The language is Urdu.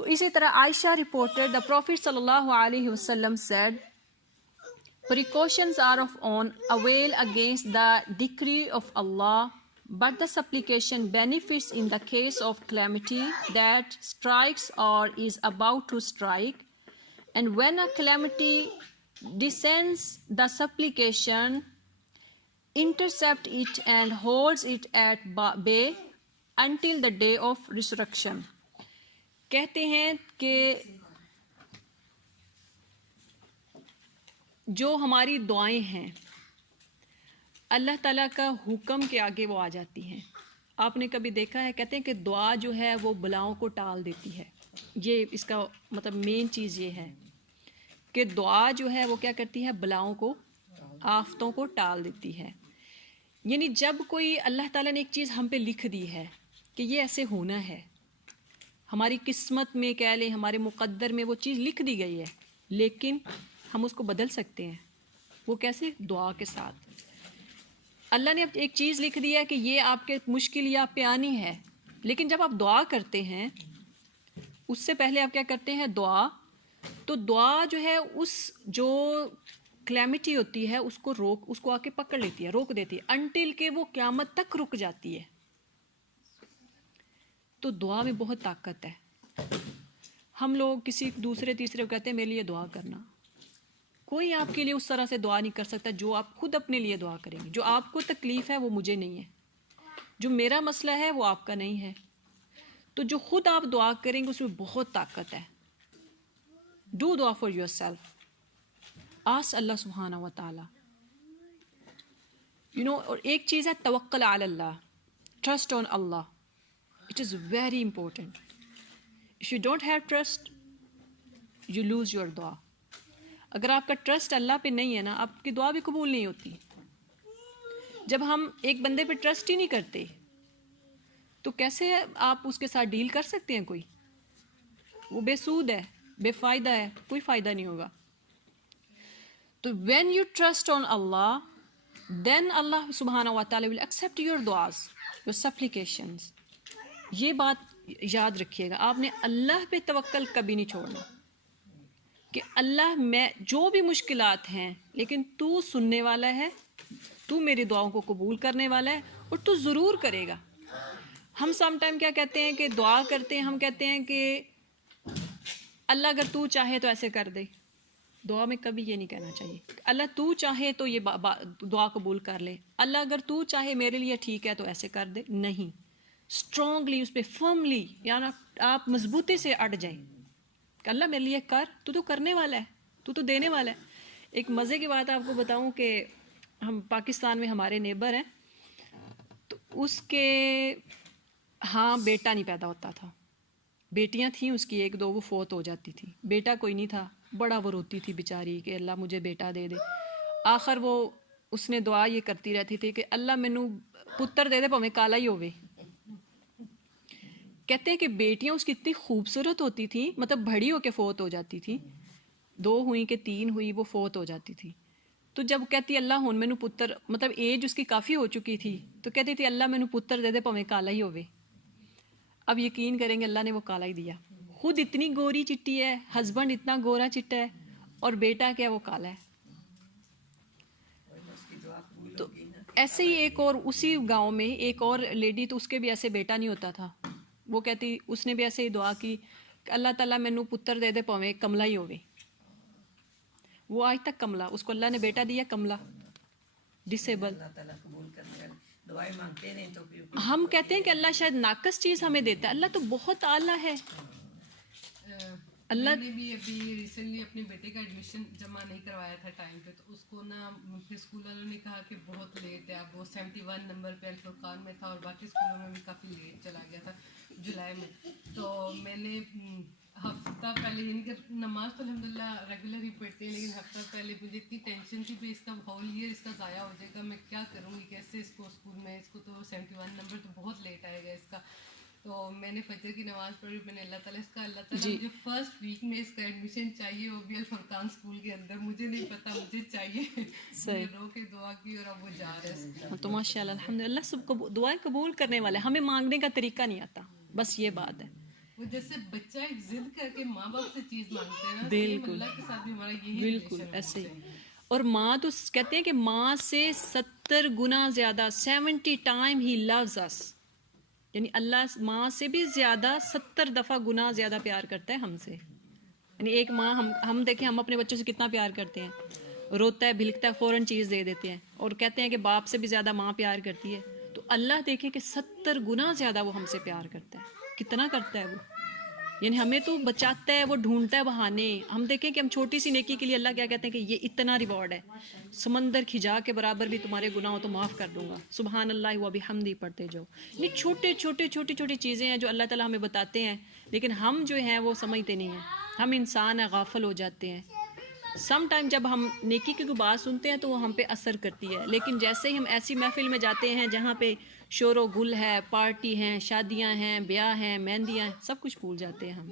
تو اسی طرح عائشہ reported the Prophet sallallahu alaihi wasallam said, precautions are of on avail against the decree of Allah, but the supplication benefits in the case of calamity that strikes or is about to strike. And when a calamity descends, the supplication intercept it and holds it at bay until the day of resurrection. کہتے ہیں کہ جو ہماری دعائیں ہیں اللہ تعالیٰ کا حکم کے آگے وہ آ جاتی ہیں. آپ نے کبھی دیکھا ہے، کہتے ہیں کہ دعا جو ہے وہ بلاؤں کو ٹال دیتی ہے. یہ اس کا مطلب مین چیز یہ ہے کہ دعا جو ہے وہ کیا کرتی ہے، بلاؤں کو، آفتوں کو ٹال دیتی ہے. یعنی جب کوئی اللہ تعالیٰ نے ایک چیز ہم پہ لکھ دی ہے کہ یہ ایسے ہونا ہے، ہماری قسمت میں کہہ لیں، ہمارے مقدر میں وہ چیز لکھ دی گئی ہے، لیکن ہم اس کو بدل سکتے ہیں. وہ کیسے؟ دعا کے ساتھ. اللہ نے اب ایک چیز لکھ دی ہے کہ یہ آپ کے مشکل یا آپ پہ آنی ہے، لیکن جب آپ دعا کرتے ہیں اس سے پہلے آپ کیا کرتے ہیں؟ دعا. تو دعا جو ہے اس جو کلیمٹی ہوتی ہے اس کو آ کے پکڑ لیتی ہے، روک دیتی ہے، انٹل کہ وہ قیامت تک رک جاتی ہے. تو دعا میں بہت طاقت ہے. ہم لوگ کسی دوسرے تیسرے کو کہتے ہیں میرے لیے دعا کرنا. کوئی آپ کے لیے اس طرح سے دعا نہیں کر سکتا جو آپ خود اپنے لیے دعا کریں گے. جو آپ کو تکلیف ہے وہ مجھے نہیں ہے، جو میرا مسئلہ ہے وہ آپ کا نہیں ہے. تو جو خود آپ دعا کریں گے اس میں بہت طاقت ہے. ڈو دعا for yourself. Ask Allah سبحانہ و تعالی. اور ایک چیز ہے توکل علی اللہ، trust on Allah. It is very important. If you don't have trust, you lose your dua. اگر آپ کا ٹرسٹ اللہ پہ نہیں ہے نا، آپ کی دعا بھی قبول نہیں ہوتی. جب ہم ایک بندے پہ ٹرسٹ ہی نہیں کرتے تو کیسے آپ اس کے ساتھ ڈیل کر سکتے ہیں؟ کوئی وہ بے سود ہے، بے فائدہ ہے، کوئی فائدہ نہیں ہوگا. تو when you trust on Allah, then Allah subhanahu wa ta'ala will accept your du'as, your supplications. یہ بات یاد رکھیے گا، آپ نے اللہ پہ توکل کبھی نہیں چھوڑنا کہ اللہ میں جو بھی مشکلات ہیں لیکن تو سننے والا ہے، تو میری دعاؤں کو قبول کرنے والا ہے اور تو ضرور کرے گا. ہم سم ٹائم کیا کہتے ہیں کہ دعا کرتے ہیں، ہم کہتے ہیں کہ اللہ اگر تو چاہے تو ایسے کر دے. دعا میں کبھی یہ نہیں کہنا چاہیے اللہ تو چاہے تو یہ دعا قبول کر لے، اللہ اگر تو چاہے میرے لیے ٹھیک ہے تو ایسے کر دے. نہیں، اسٹرانگلی اس پہ فرملی، یعنی آپ مضبوطی سے اڑ جائیں کہ اللہ میرے لیے کر، تو کرنے والا ہے، تو دینے والا ہے. ایک مزے کی بات آپ کو بتاؤں کہ ہم پاکستان میں ہمارے نیبر ہیں، تو اس کے ہاں بیٹا نہیں پیدا ہوتا تھا. بیٹیاں تھیں اس کی ایک دو، وہ فوت ہو جاتی تھی. بیٹا کوئی نہیں تھا. بڑا وہ روتی تھی بیچاری کہ اللہ مجھے بیٹا دے دے. آخر وہ اس نے دعا یہ کرتی رہتی تھی کہ اللہ مینوں پتر دے دے پاویں کالا ہی ہوے. کہتے ہیں کہ بیٹیاں اس کی اتنی خوبصورت ہوتی تھیں، مطلب بڑی ہو کے فوت ہو جاتی تھی. 2 ہوئیں کہ 3 ہوئی، وہ فوت ہو جاتی تھی. تو جب کہتی اللہ ہن مینوں پتر، مطلب ایج اس کی کافی ہو چکی تھی، تو کہتی تھی اللہ مینوں پتر دے دے پاویں کالا ہی ہوے. اب یقین کریں گے اللہ نے وہ کالا ہی دیا. خود اتنی گوری چٹی ہے، ہسبینڈ اتنا گورا چٹا ہے، اور بیٹا کیا وہ کالا ہے. تو ایسے ہی ایک اور اسی گاؤں میں ایک اور لیڈی، تو اس کے بھی ایسے بیٹا نہیں ہوتا تھا. وہ کہتی، اس نے بھی ایسے ہی دعا کی کہ اللہ تعالیٰ مینوں پتر دے دے پاویں کملا ہی ہوے. وہ آج تک کملا، اس کو اللہ نے بیٹا دیا کملا، ڈسیبل. ہم کہتے ہیں کہ اللہ شاید ناقص چیز ہمیں دیتا ہے، اللہ تو بہت اعلیٰ ہے. اللہ نے بھی ابھی ریسنٹلی اپنے بیٹے کا ایڈمیشن جمع نہیں کروایا تھا ٹائم پہ، تو اس کو نا اپنے اسکول والوں نے کہا کہ بہت لیٹ ہے. اب وہ 71 نمبر پہ الفرقان میں تھا اور باقی اسکولوں میں بھی کافی لیٹ چلا گیا تھا جولائی میں. تو میں نے ہفتہ پہلے، یعنی کہ نماز تو الحمدللہ ریگولر ہی پڑھتے ہیں، لیکن ہفتہ پہلے مجھے اتنی ٹینشن تھی کہ اس کا ہول ایئر اس کا ضائع ہو جائے گا، میں کیا کروں گی، کیسے اس کو اسکول میں، اس کو تو 71 نمبر تو بہت لیٹ آئے گا اس کا. تو میں نے فجر کی نماز پڑھی، میں نے اللہ تعالیٰ مجھے فرسٹ ویک میں اس کا ایڈمیشن چاہیے، وہ بھی الفرقان اسکول کے اندر. مجھے نہیں پتا، مجھے چاہیے. میں رو کے دعا کی اور اب وہ جا رہے ہیں. تو ماشاء اللہ الحمد للہ سب کو دعائیں قبول کرنے والے. ہمیں مانگنے کا طریقہ نہیں آتا، بس یہ بات ہے. وہ جیسے بچہ ایک ضد کر کے ماں باپ سے چیز مانگتے ہیں نا، بالکل اللہ کے ساتھ بھی ہمارا یہی بالکل ایسے ہی. اور ماں تو کہتے ہیں کہ ماں سے 70 گنا زیادہ 70 ٹائم ہی لوز اس، یعنی اللہ ماں سے بھی زیادہ 70 دفعہ گنا زیادہ پیار کرتا ہے ہم سے. یعنی ایک ماں ہم دیکھیں ہم اپنے بچوں سے کتنا پیار کرتے ہیں، روتا ہے بھلکتا ہے فوراً چیز دے دیتے ہیں، اور کہتے ہیں کہ باپ سے بھی زیادہ ماں پیار کرتی ہے. تو اللہ دیکھیں کہ 70 گنا زیادہ وہ ہم سے پیار کرتا ہے. کتنا کرتا ہے وہ، یعنی ہمیں تو بچاتا ہے، وہ ڈھونڈتا ہے بہانے. ہم دیکھیں کہ ہم چھوٹی سی نیکی کے لیے اللہ کیا کہتے ہیں کہ یہ اتنا ریوارڈ ہے، سمندر کھجا کے برابر بھی تمہارے گناہ ہو تو معاف کر دوں گا. سبحان اللہ و بحمدہ پڑھتے جاؤ. یہ چھوٹی چھوٹی چیزیں ہیں جو اللہ تعالیٰ ہمیں بتاتے ہیں، لیکن ہم جو ہیں وہ سمجھتے نہیں ہیں. ہم انسان ہیں، غافل ہو جاتے ہیں. سم ٹائم جب ہم نیکی کی کوئی بات سنتے ہیں تو وہ ہم پہ اثر کرتی ہے، لیکن جیسے ہی ہم ایسی محفل میں جاتے ہیں جہاں پہ شور و گل ہے، پارٹی ہیں، شادیاں ہیں، بیاہ ہیں، مہندیاں ہیں، سب کچھ بھول جاتے ہیں ہم.